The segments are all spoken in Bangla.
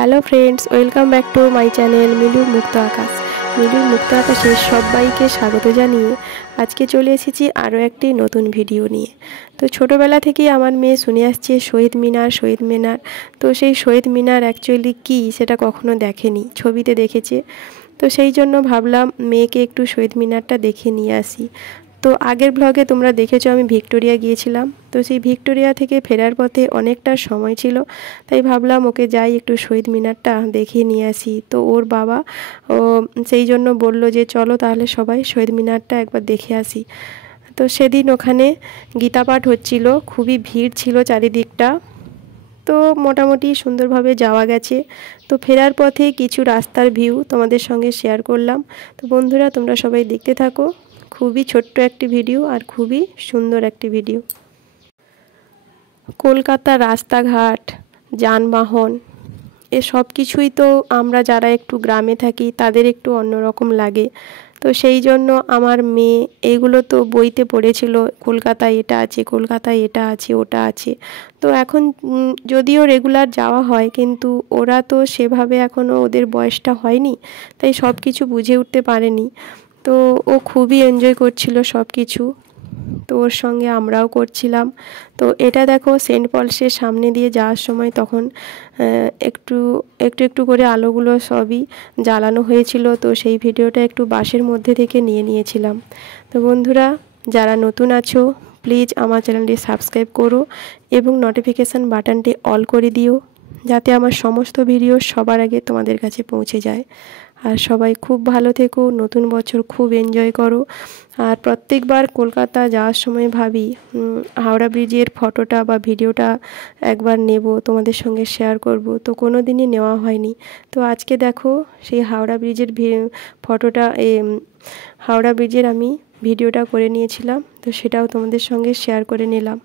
Hello friends, welcome back to my channel মিলুর মুক্ত আকাশ। মিলুর মুক্ত আকাশে সবাইকে স্বাগত জানিয়ে আজকে চলে এসেছি আরও একটি নতুন ভিডিও নিয়ে। তো ছোটোবেলা থেকেই আমার মেয়ে শুনে আসছে শহীদ মিনার। তো সেই শহীদ মিনার অ্যাকচুয়ালি কী সেটা কখনো দেখেনি, ছবিতে দেখেছে। তো সেই জন্য ভাবলাম মেয়েকে একটু শহীদ মিনারটা দেখে নিয়ে আসি। তো আগের ব্লগে তোমরা দেখেছো আমি ভিক্টোরিয়া গিয়েছিলাম। তো সেই ভিক্টোরিয়া থেকে ফেরার পথে অনেকটা সময় ছিল, তাই ভাবলাম ওকে যাই একটু শহীদ মিনারটা দেখে নিয়ে আসি। তো ওর বাবা সেই জন্য বলল যে চলো তাহলে সবাই শহীদ মিনারটা একবার দেখে আসি। তো সেদিন ওখানে গীতা পাঠ হচ্ছিল, খুবই ভিড় ছিল চারিদিকটা। তো মোটামুটি সুন্দরভাবে যাওয়া গেছে। তো ফেরার পথে কিছু রাস্তার ভিউ তোমাদের সঙ্গে শেয়ার করলাম। তো বন্ধুরা তোমরা সবাই দেখতে থাকো, খুবই ছোট্ট একটি ভিডিও আর খুবই সুন্দর একটি ভিডিও। কলকাতার রাস্তাঘাট, যানবাহন, এ সব কিছুই তো আমরা যারা একটু গ্রামে থাকি তাদের একটু অন্যরকম লাগে। তো সেই জন্য আমার মেয়ে এইগুলো তো বইতে পড়েছিল, কলকাতায় এটা আছে, কলকাতায় এটা আছে, ওটা আছে। তো এখন যদিও রেগুলার যাওয়া হয়, কিন্তু ওরা তো সেভাবে এখনও ওদের বয়সটা হয়নি, তাই সব কিছু বুঝে উঠতে পারেনি। তো ও খুবই এনজয় করছিল সব কিছু, তো ওর সঙ্গে আমরাও করছিলাম। তো এটা দেখো সেন্ট পলসের সামনে দিয়ে যাওয়ার সময় তখন একটু একটু করে আলোগুলো সবই জ্বালানো হয়েছিল। তো সেই ভিডিওটা একটু বাসের মধ্যে থেকে নিয়েছিলাম। তো বন্ধুরা যারা নতুন আছো প্লিজ আমার চ্যানেলটি সাবস্ক্রাইব করো এবং নোটিফিকেশান বাটনটি অল করে দিও, যাতে আমার সমস্ত ভিডিও সবার আগে তোমাদের কাছে পৌঁছে যায়। আর সবাই খুব ভালো থেকো, নতুন বছর খুব এনজয় করো। আর প্রত্যেকবার কলকাতা যাওয়ার সময় ভাবি হাওড়া ব্রিজের ফটোটা বা ভিডিওটা একবার নেব, তোমাদের সঙ্গে শেয়ার করব, তো কোনো দিনই নেওয়া হয়নি। তো আজকে দেখো সেই হাওড়া ব্রিজের ফটোটা হাওড়া ব্রিজের আমি ভিডিওটা করে নিয়েছিলাম, তো সেটাও তোমাদের সঙ্গে শেয়ার করে নিলাম।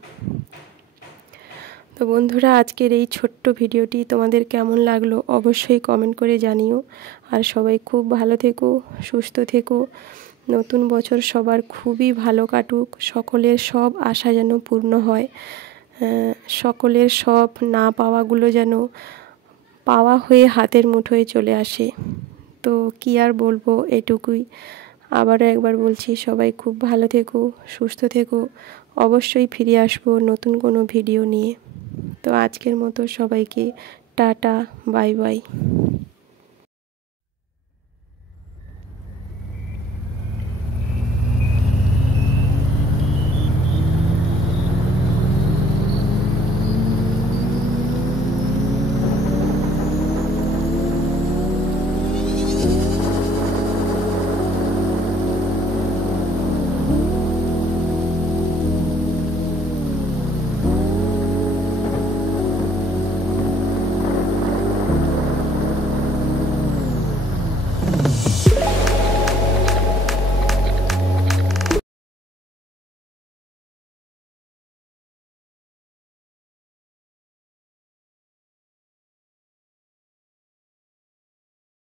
তো বন্ধুরা আজকের এই ছোট্ট ভিডিওটি তোমাদের কেমন লাগলো অবশ্যই কমেন্ট করে জানিও। আর সবাই খুব ভালো থেকো, সুস্থ থেকো। নতুন বছর সবার খুবই ভালো কাটুক, সকলের সব আশা যেন পূর্ণ হয়, সকলের সব না পাওয়াগুলো যেন পাওয়া হয়ে হাতের মুঠোয় চলে আসে। তো কি আর বলবো, এটুকুই। আবারও একবার বলছি সবাই খুব ভালো থেকো, সুস্থ থেকো। অবশ্যই ফিরে আসবো নতুন কোনো ভিডিও নিয়ে। তো আজকের মতো সবাইকে টাটা, বাই বাই।